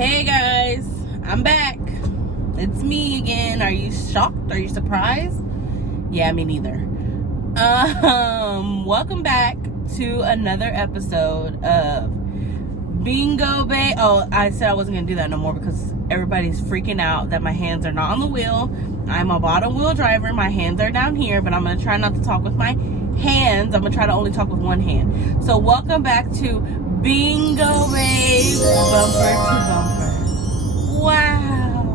Hey guys, I'm back. It's me again. Are you shocked? Are you surprised? Yeah, me neither. Welcome back to another episode of Bingo Bay. Oh, I said I wasn't gonna do that no more because everybody's freaking out that my hands are not on the wheel. I'm a bottom wheel driver. My hands are down here, but I'm gonna try not to talk with my hands. I'm gonna try to only talk with one hand. So welcome back to Bingo Bay Bumper2Bumper. Wow.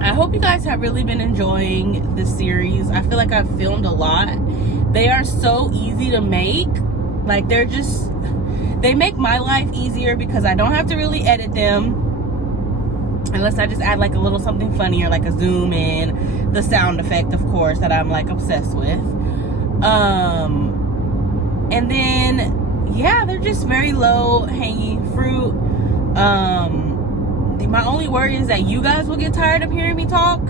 I hope you guys have really been enjoying this series. I feel like I've filmed a lot. They are so easy to make. Like, they make my life easier because I don't have to really edit them. Unless I just add like a little something funny or like a zoom in, the sound effect, of course, that I'm like obsessed with. And then, yeah, they're just very low hanging fruit. My only worry is that you guys will get tired of hearing me talk.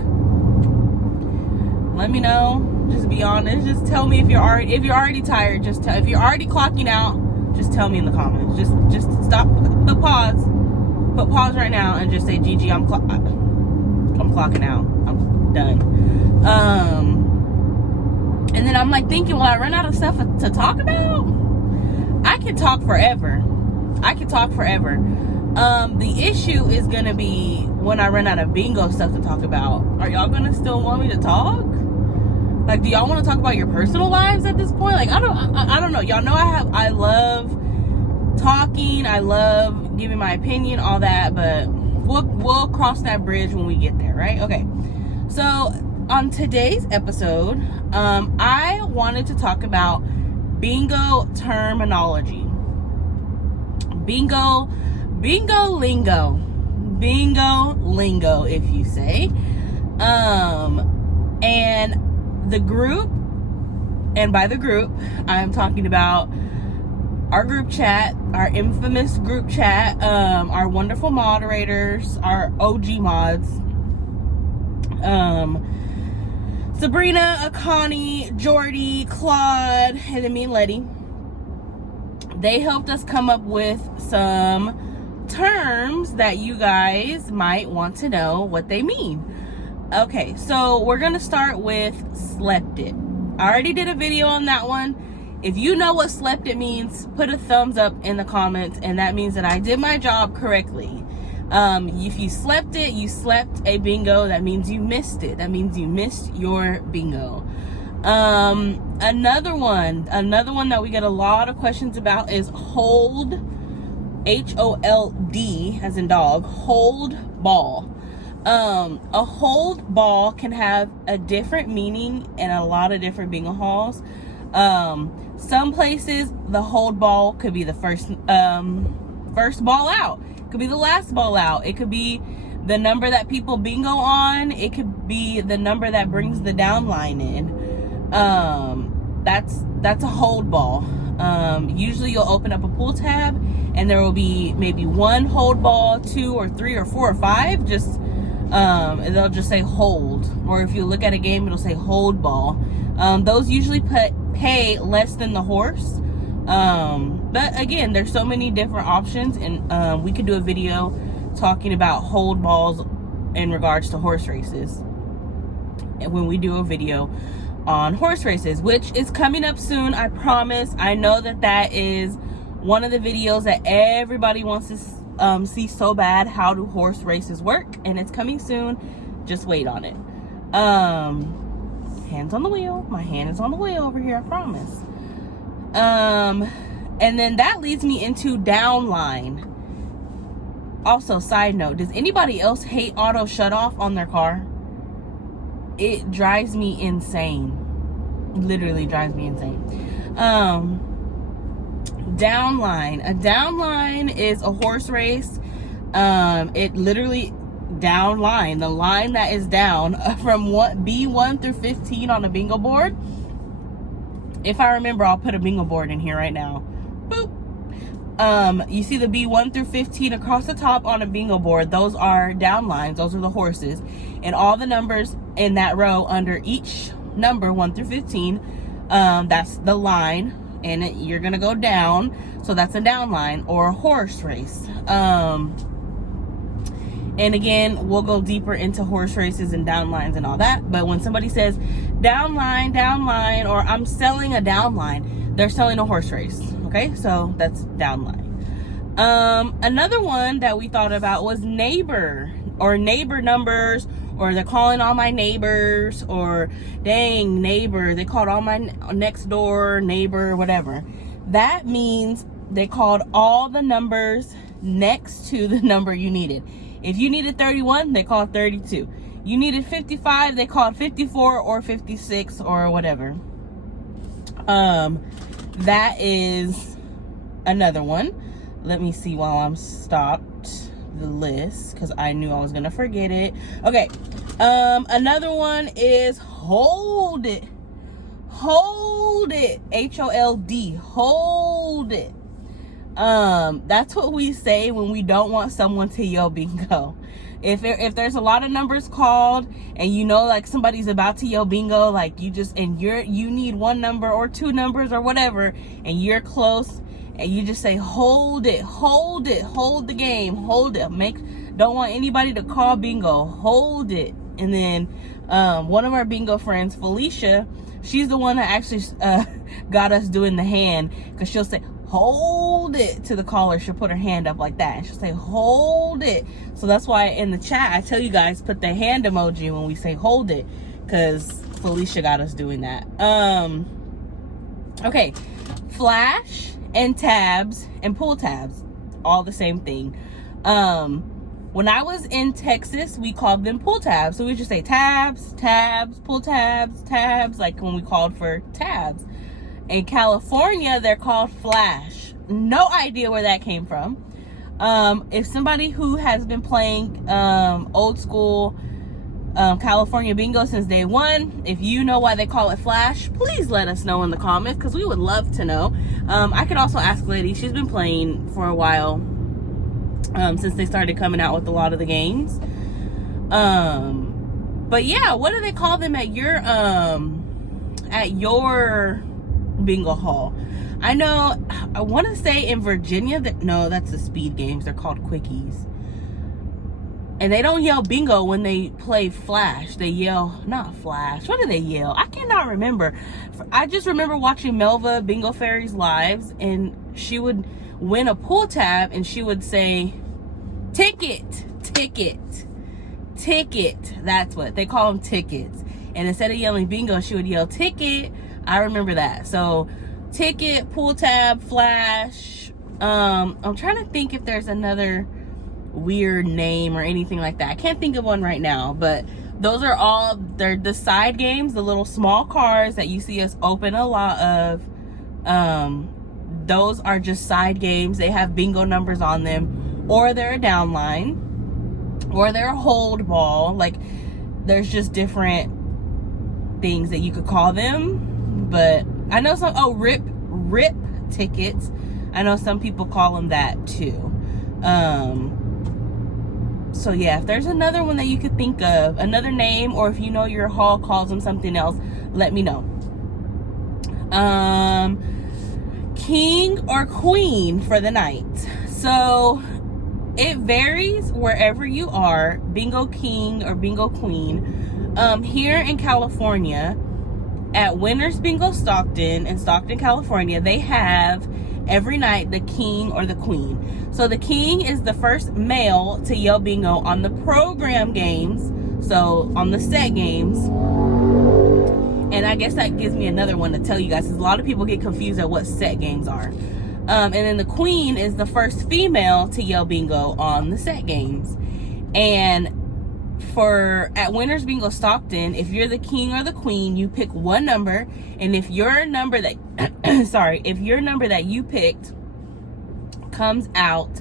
Let me know. Just be honest. Just tell me if you're already tired. If you're already clocking out, just tell me in the comments. Just stop. Put pause right now and just say, Gigi, I'm clocking out. I'm done. And then I'm like thinking, will I run out of stuff to talk about? I can talk forever. The issue is gonna be when I run out of bingo stuff to talk about. Are y'all gonna still want me to talk? Like, do y'all want to talk about your personal lives at this point? Like, I don't know. Y'all know I love talking. I love giving my opinion, all that, but we'll cross that bridge when we get there, right? Okay. So on today's episode, I wanted to talk about bingo terminology. Bingo lingo, if you say. And the group, and by the group, I'm talking about our group chat, our infamous group chat, our wonderful moderators, our OG mods, Sabrina, Akani, Jordy, Claude, and then me and Letty. They helped us come up with some terms that you guys might want to know what they mean. Okay, so we're gonna start with slept it. I already did a video on that one. If you know what slept it means, put a thumbs up in the comments, and that means that I did my job correctly. If you slept it, you slept a bingo, that means you missed it. That means you missed your bingo. Another one that we get a lot of questions about is hold, H-O-L-D, as in dog, hold ball. A hold ball can have a different meaning in a lot of different bingo halls. Some places the hold ball could be the first ball out. It could be the last ball out. It could be the number that people bingo on. It could be the number that brings the downline in. That's a hold ball. Usually you'll open up a pool tab and there will be maybe one hold ball, 2 or 3 or 4 or 5, and they'll just say hold. Or if you look at a game, it'll say hold ball. Those usually pay less than the horse. But again, there's so many different options, and we could do a video talking about hold balls in regards to horse races. And when we do a video on horse races, which is coming up soon, I promise. I know that is one of the videos that everybody wants to see so bad. How do horse races work? And it's coming soon. Just wait on it. Hands on the wheel. My hand is on the wheel over here, I promise. And then that leads me into downline. Also, side note, does anybody else hate auto shut off on their car? It drives me insane. Literally drives me insane. Downline. A downline is a horse race. It literally downline, the line that is down from B1 through 15 on a bingo board. If I remember, I'll put a bingo board in here right now. Boop. You see the B1 through 15 across the top on a bingo board. Those are downlines. Those are the horses. And all the numbers in that row under each number, 1 through 15, that's the line. And you're going to go down. So that's a downline or a horse race. And again, we'll go deeper into horse races and downlines and all that. But when somebody says downline, or I'm selling a downline, they're selling a horse race. Okay, so that's downline. Another one that we thought about was neighbor, or neighbor numbers, or they're calling all my neighbors, or dang neighbor, they called all my next door neighbor, whatever. That means they called all the numbers next to the number you needed. If you needed 31, they called 32. You needed 55, they called 54 or 56 or whatever. That is another one. Let me see while I'm stopped the list, because I knew I was gonna forget it. Okay, another one is hold it. Hold it. H-O-L-D. Hold it. That's what we say when we don't want someone to yell bingo. If there's a lot of numbers called and you know like somebody's about to yell bingo, like you need one number or two numbers or whatever, and you're close, and you just say hold it, hold it, hold the game, hold it. Don't want anybody to call bingo, hold it. And then one of our bingo friends, Felicia, she's the one that actually got us doing the hand, because she'll say hold it to the caller. She'll put her hand up like that and she'll say hold it. So that's why in the chat I tell you guys put the hand emoji when we say hold it, because Felicia got us doing that. Okay, flash and tabs and pull tabs, all the same thing. When I was in Texas, we called them pull tabs. So we just say tabs, tabs, pull tabs, tabs, like when we called for tabs. In California, they're called flash. No idea where that came from. If somebody who has been playing old school California bingo since day one, if you know why they call it flash, please let us know in the comments, because we would love to know. I could also ask Lady. She's been playing for a while, since they started coming out with a lot of the games. But yeah, what do they call them at your bingo hall? I know, I want to say in Virginia that, no, that's the speed games, they're called quickies, and they don't yell bingo when they play flash. They yell, not flash, what do they yell? I cannot remember. I just remember watching Melva Bingo Fairies lives, and she would win a pull tab and she would say ticket, ticket, ticket. That's what they call them, tickets. And instead of yelling bingo, she would yell ticket. I remember that. So ticket, pull tab, flash. I'm trying to think if there's another weird name or anything like that. I can't think of one right now, but those are all, they're the side games, the little small cards that you see us open a lot of. Those are just side games. They have bingo numbers on them, or they're a downline, or they're a hold ball. Like, there's just different things that you could call them. But I know some, rip tickets. I know some people call them that too. So yeah, if there's another one that you could think of, another name, or if you know your hall calls them something else, let me know. King or queen for the night. So it varies wherever you are, bingo king or bingo queen. Here in California, at Winners Bingo Stockton in Stockton, California, they have every night the king or the queen. So the king is the first male to yell bingo on the program games, so on the set games. And I guess that gives me another one to tell you guys, because a lot of people get confused at what set games are. And then the queen is the first female to yell bingo on the set games. And at Winners Bingo Stockton, if you're the king or the queen, you pick one number, and if your number that if your number that you picked comes out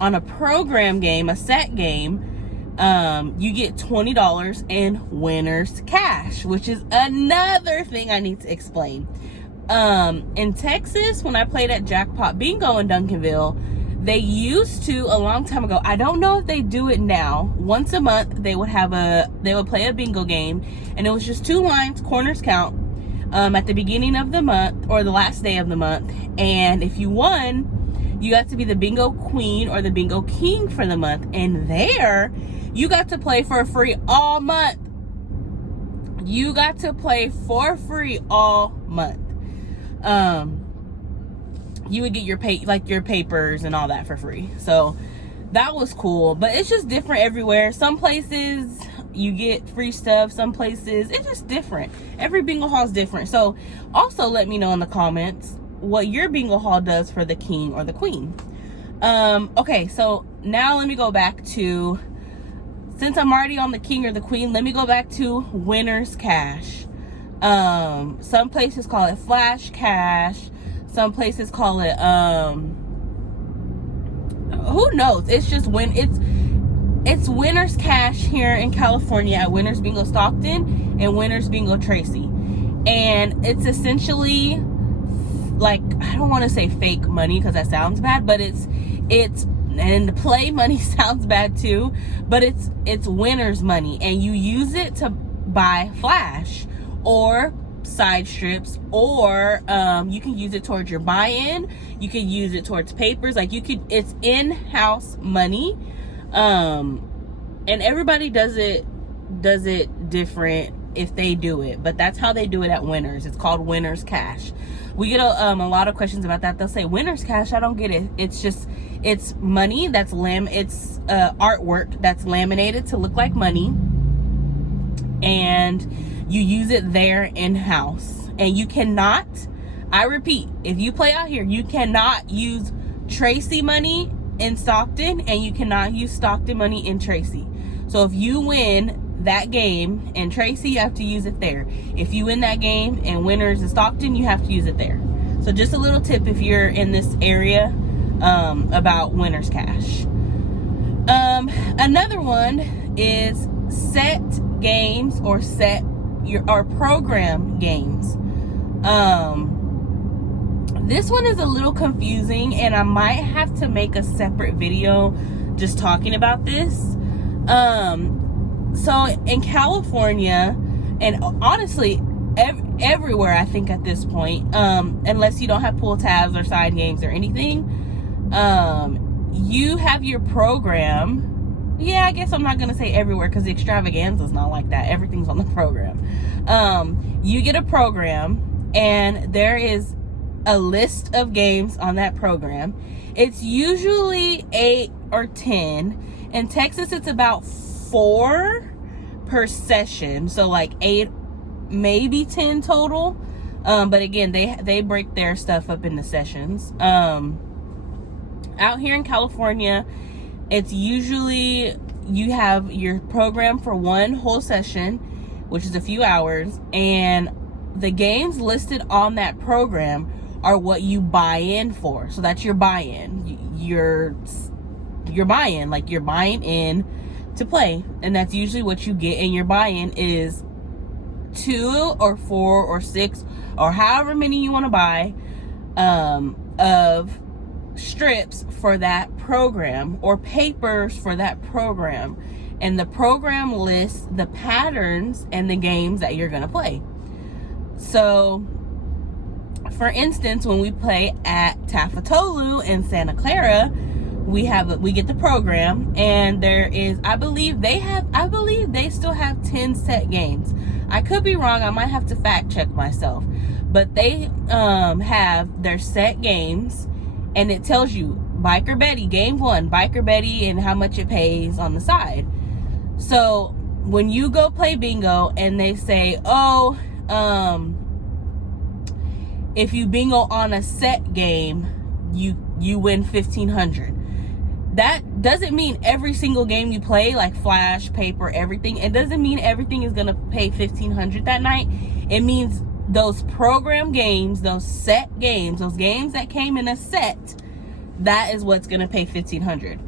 on a program game, a set game, you get $20 in winners cash, which is another thing I need to explain. In Texas, when I played at Jackpot Bingo in Duncanville, they used to, a long time ago, I don't know if they do it now, once a month they would play a bingo game, and it was just 2 lines, corners count, at the beginning of the month or the last day of the month. And if you won, you got to be the bingo queen or the bingo king for the month. And there, you got to play for free all month. You got to play for free all month. You would get your papers and all that for free. So that was cool. But it's just different everywhere. Some places you get free stuff. Some places it's just different. Every bingo hall is different. So also let me know in the comments what your bingo hall does for the king or the queen. Okay, so now let me go back to, since I'm already on the king or the queen, let me go back to winner's cash. Some places call it flash cash. Some places call it who knows? It's just it's winner's cash here in California at Winners Bingo Stockton and Winners Bingo Tracy. And it's essentially like, I don't want to say fake money because that sounds bad, but it's and play money sounds bad too, but it's winner's money, and you use it to buy flash or side strips, or you can use it towards your buy-in. You can use it towards papers. Like it's in-house money, and everybody does it different if they do it, but that's how they do it at Winners. It's called winner's cash. We get a lot of questions about that. They'll say winner's cash. I don't get it. It's just, it's money that's it's artwork that's laminated to look like money, and you use it there in-house. And you cannot, I repeat, if you play out here, you cannot use Tracy money in Stockton, and you cannot use Stockton money in Tracy. So if you win that game in Tracy, you have to use it there. If you win that game in Winners in Stockton, you have to use it there. So just a little tip if you're in this area about winner's cash. Another one is set games or program games. This one is a little confusing, and I might have to make a separate video just talking about this. So in California, and honestly everywhere I think at this point, unless you don't have pull tabs or side games or anything, you have your program. Yeah, I guess I'm not gonna say everywhere because the extravaganza is not like that. Everything's on the program. You get a program, and there is a list of games on that program. It's usually 8 or 10. In Texas, it's about 4 per session, so like 8, maybe 10 total. But again, they break their stuff up into sessions. Out here in California, it's usually you have your program for one whole session, which is a few hours, and the games listed on that program are what you buy in for. So that's your buy-in. Your buy-in, like you're buying in to play, and that's usually what you get. And your buy-in is 2 or 4 or 6 or however many you want to buy of strips for that program or papers for that program, and the program lists the patterns and the games that you're gonna play. So for instance, when we play at Tafetolu in Santa Clara, we get the program, and there is, I believe they still have 10 set games. I could be wrong. I might have to fact check myself, but they have their set games, and it tells you Biker Betty game 1, Biker Betty, and how much it pays on the side. So when you go play bingo and they say, oh, if you bingo on a set game, you win $1,500. That doesn't mean every single game you play, like flash, paper, everything, it doesn't mean everything is gonna pay $1,500 that night. It means those program games, those set games, those games that came in a set, that is what's gonna pay $1,500.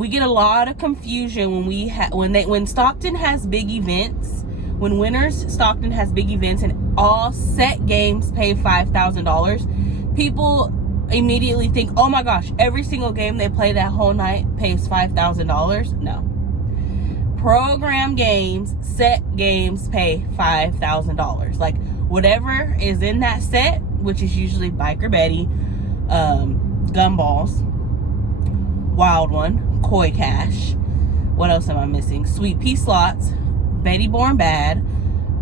We get a lot of confusion when Stockton has big events. When Winners Stockton has big events and all set games pay $5,000, people immediately think, oh my gosh, every single game they play that whole night pays $5,000. No. Program games, set games pay $5,000. Like whatever is in that set, which is usually Biker Betty, Gumballs, Wild One, Koi Cash. What else am I missing? Sweet Pea Slots, Betty Born Bad,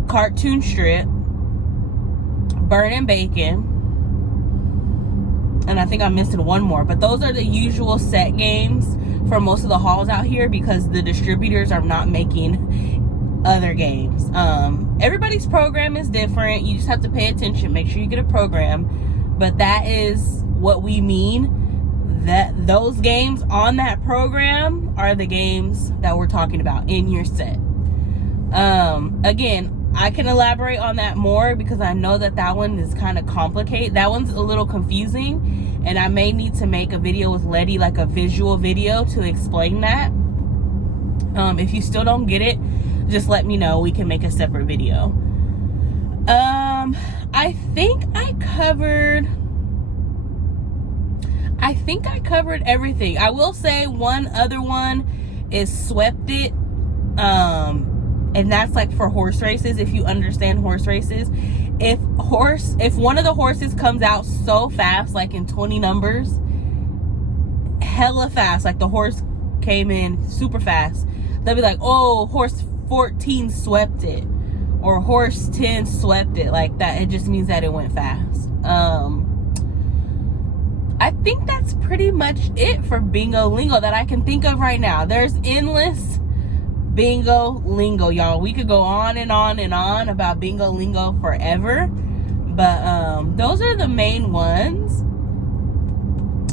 Cartoon Strip, Burnin' Bacon, and I think I'm missing one more. But those are the usual set games for most of the halls out here because the distributors are not making other games. Everybody's program is different. You just have to pay attention. Make sure you get a program. But that is what we mean. That those games on that program are the games that we're talking about in your set. Again, I can elaborate on that more because I know that that one is kind of complicated. That one's a little confusing, and I may need to make a video with Letty, like a visual video to explain that. If you still don't get it, just let me know. We can make a separate video. I think I covered everything. I will say one other one is Swept It. And that's like for horse races, if you understand horse races. If one of the horses comes out so fast, like in 20 numbers, hella fast, like the horse came in super fast, they'll be like, oh, horse 14 swept it, or horse 10 swept it, like that. It just means that it went fast. I think that's pretty much it for Bingo Lingo that I can think of right now. There's endless Bingo Lingo, y'all. We could go on and on and on about Bingo Lingo forever, but those are the main ones.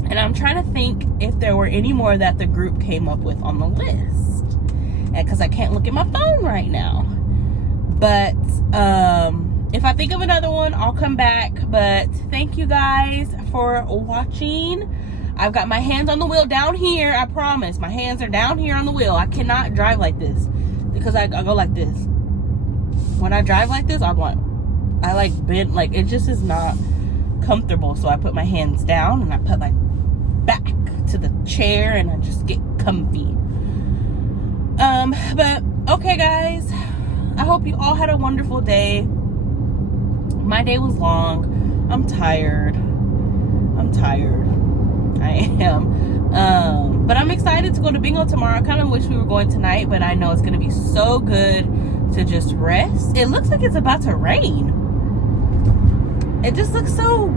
And I'm trying to think if there were any more that the group came up with on the list, and because I can't look at my phone right now. But if I think of another one, I'll come back. But thank you guys for watching. I've got my hands on the wheel down here. I promise. My hands are down here on the wheel. I cannot drive like this because I go like this. When I drive like this, I like bend, like it just is not comfortable. So I put my hands down and I put my back to the chair and I just get comfy. But okay, guys. I hope you all had a wonderful day. My day was long. I'm tired. I am. But I'm excited to go to Bingo tomorrow. I kind of wish we were going tonight, but I know it's going to be so good to just rest. It looks like it's about to rain. It just looks so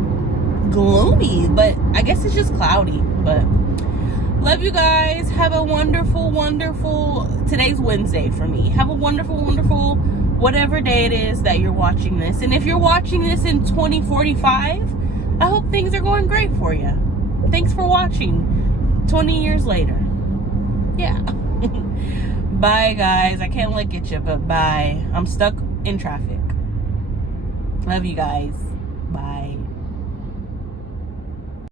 gloomy, but I guess it's just cloudy. But love you guys. Have a wonderful, wonderful, today's Wednesday for me. Have a wonderful, wonderful, whatever day it is that you're watching this. And if you're watching this in 2045, I hope things are going great for you. Thanks for watching 20 years later. Yeah. Bye, guys. I can't look at you, but bye. I'm stuck in traffic. Love you guys. Bye.